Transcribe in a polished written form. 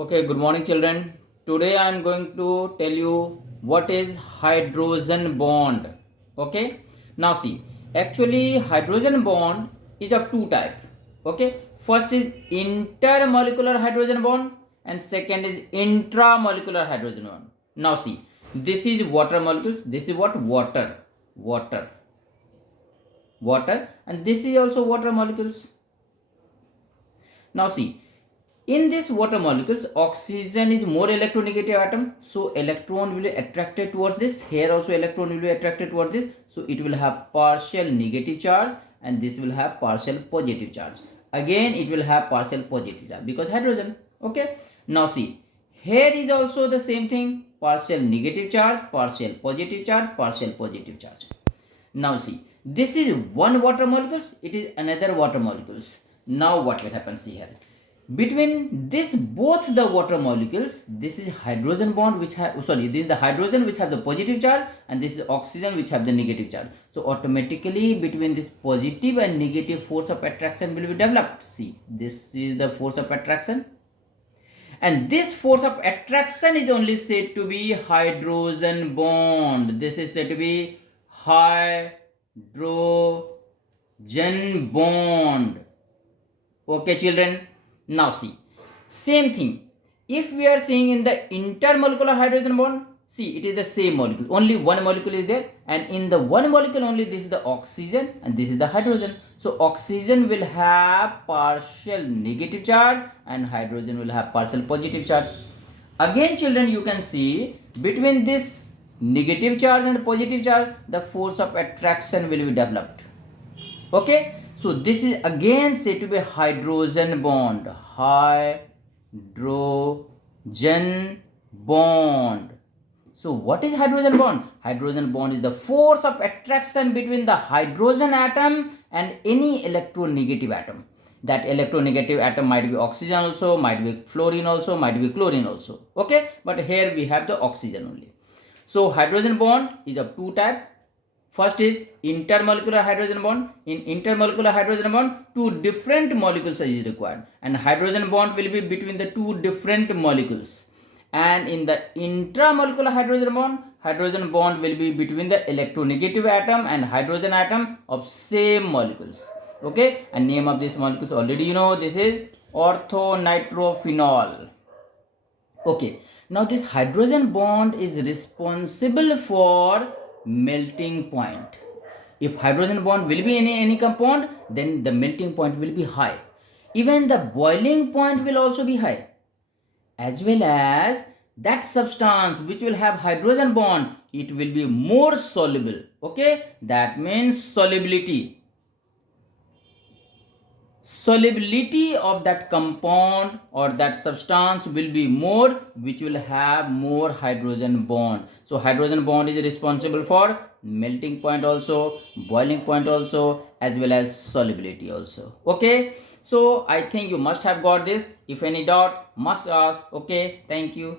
Okay, good morning, children. Today I am going to tell you what is hydrogen bond. Okay, now see, actually, hydrogen bond is of two type. Okay, first is intermolecular hydrogen bond, and second is intramolecular hydrogen bond. Now see, this is water molecules. This is what water, and this is also water molecules. Now see, in this water molecules, oxygen is more electronegative atom, so electron will be attracted towards this. Here also electron will be attracted towards this, so it will have partial negative charge, and this will have partial positive charge. Again, it will have partial positive charge because hydrogen. Okay. Now see, here is also the same thing: partial negative charge, partial positive charge, partial positive charge. Now see, this is one water molecules, it is another water molecules. Now what will happen, see here, between this both the water molecules, this is hydrogen bond which have, sorry, this is the hydrogen which have the positive charge, and this is oxygen which have the negative charge. So automatically between this positive and negative force of attraction will be developed. See, this is the force of attraction, and this force of attraction is only said to be hydrogen bond. This is said to be hydrogen bond. Okay, children. Now see, same thing. If we are seeing in the intermolecular hydrogen bond, see, it is the same molecule. Only one molecule is there, and in the one molecule only, this is the oxygen and this is the hydrogen. So oxygen will have partial negative charge and hydrogen will have partial positive charge. Again, children, you can see between this negative charge and positive charge, the force of attraction will be developed. Okay, so this is again said to be hydrogen bond. Hydrogen bond. So what is hydrogen bond? Hydrogen bond is the force of attraction between the hydrogen atom and any electronegative atom. That electronegative atom might be oxygen also, might be fluorine also, might be chlorine also. Okay, but here we have the oxygen only. So hydrogen bond is of two types. First is intermolecular hydrogen bond. In intermolecular hydrogen bond, two different molecules is required, and hydrogen bond will be between the two different molecules. And in the intramolecular hydrogen bond will be between the electronegative atom and hydrogen atom of same molecules. Okay, and name of these molecules already you know, this is orthonitrophenol. Okay, now this hydrogen bond is responsible for melting point. If hydrogen bond will be in any compound, then the melting point will be high. Even the boiling point will also be high, as well as that substance which will have hydrogen bond, it will be more soluble. Okay, that means solubility of that compound or that substance will be more, which will have more hydrogen bond. So hydrogen bond is responsible for melting point also, boiling point also, as well as solubility also. Okay, so I think you must have got this. If any doubt, must ask. Okay, thank you.